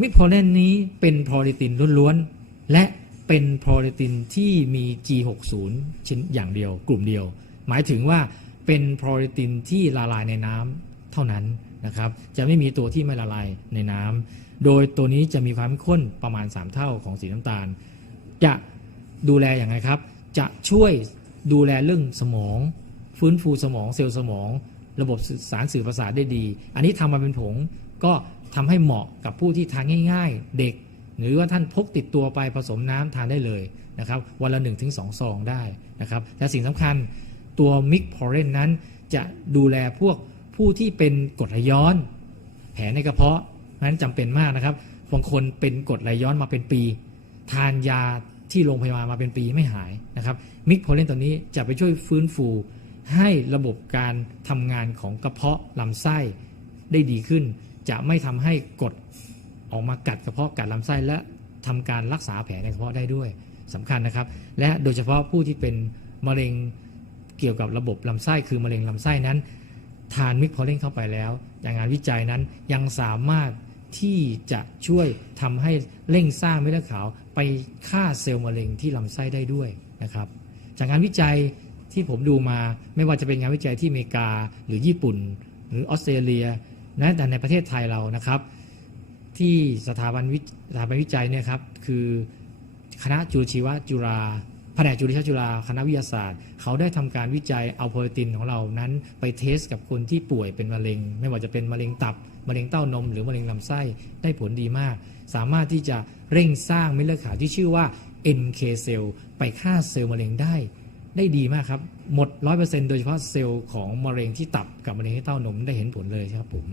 มิกโพเลนนี้เป็นโพลิตินล้วนๆ และเป็นโพลิตินที่มี G60 ชิ้นอย่างเดียว กลุ่มเดียว หมายถึงว่าเป็นโพลิตินที่ละลายในน้ำเท่านั้นนะครับ จะไม่มีตัวที่ไม่ละลายในน้ำโดยตัวนี้จะมีความเข้มข้นประมาณ 3 เท่าของสีน้ำตาล จะดูแลอย่างไรครับ จะช่วยดูแลเรื่องสมอง ฟื้นฟูสมองเซลล์สมอง ระบบสื่อสารสื่อประสาทได้ดี อันนี้ทำมาเป็นผงก็ ทำให้เหมาะกับผู้ที่ทานง่าย ๆ เด็ก หรือว่าท่านพกติดตัวไปผสมน้ำทานได้เลยนะครับวันละ 1-2ถึงซองได้นะครับและสิ่งสำคัญตัวมิกพอเรนนั้นจะดูแลพวกผู้ที่เป็นกรดไหลย้อน แผลในกระเพาะนั้นจำเป็นมากนะครับบางคนเป็นกรดไหลย้อนมาเป็นปี ทานยาที่โรงพยาบาลมาเป็นปีไม่หายนะครับมิกโพเลนตัวนี้จะไปช่วยฟื้นฟูให้ระบบการทำงานของกระเพาะลำไส้ได้ดีขึ้น จะไม่ทำให้กดออกมากัดกระเพาะกัดลำไส้และทำการรักษาแผลในกระเพาะได้ด้วยสำคัญนะครับ และโดยเฉพาะผู้ที่เป็นมะเร็งเกี่ยวกับระบบลำไส้คือมะเร็งลำไส้นั้น ทานมิกพอเลนเข้าไปแล้ว อย่างงานวิจัยนั้นยังสามารถที่จะช่วยทำให้เร่งสร้างเม็ดเลือดขาวไปฆ่าเซลล์มะเร็งที่ลำไส้ได้ด้วยนะครับ จากงานวิจัยที่ผมดูมาไม่ว่าจะเป็นงานวิจัยที่อเมริกา หรือญี่ปุ่น หรือออสเตรเลีย นะแต่ในประเทศไทยเรานะครับ ที่สถาบันวิสถาบันวิจัยเนี่ยครับคือคณะจุลชีวจุฬาแผนกจุลชีวจุฬาคณะวิทยาศาสตร์ เขาได้ทำการวิจัยเอาโปรตีนของเรานั้น ไปเทสกับคนที่ป่วยเป็นมะเร็ง ไม่ว่าจะเป็นมะเร็งตับมะเร็งเต้านม หรือมะเร็งลำไส้ได้ผลดีมาก สามารถที่จะเร่งสร้างเม็ดเลือดขาวที่ชื่อว่า NK เซลล์ไปฆ่าเซลล์มะเร็งได้ ได้ดีมากครับ หมด 100%โดยเฉพาะเซลล์ของมะเร็งที่ตับกับมะเร็งที่เต้านมได้เห็นผลเลยครับผม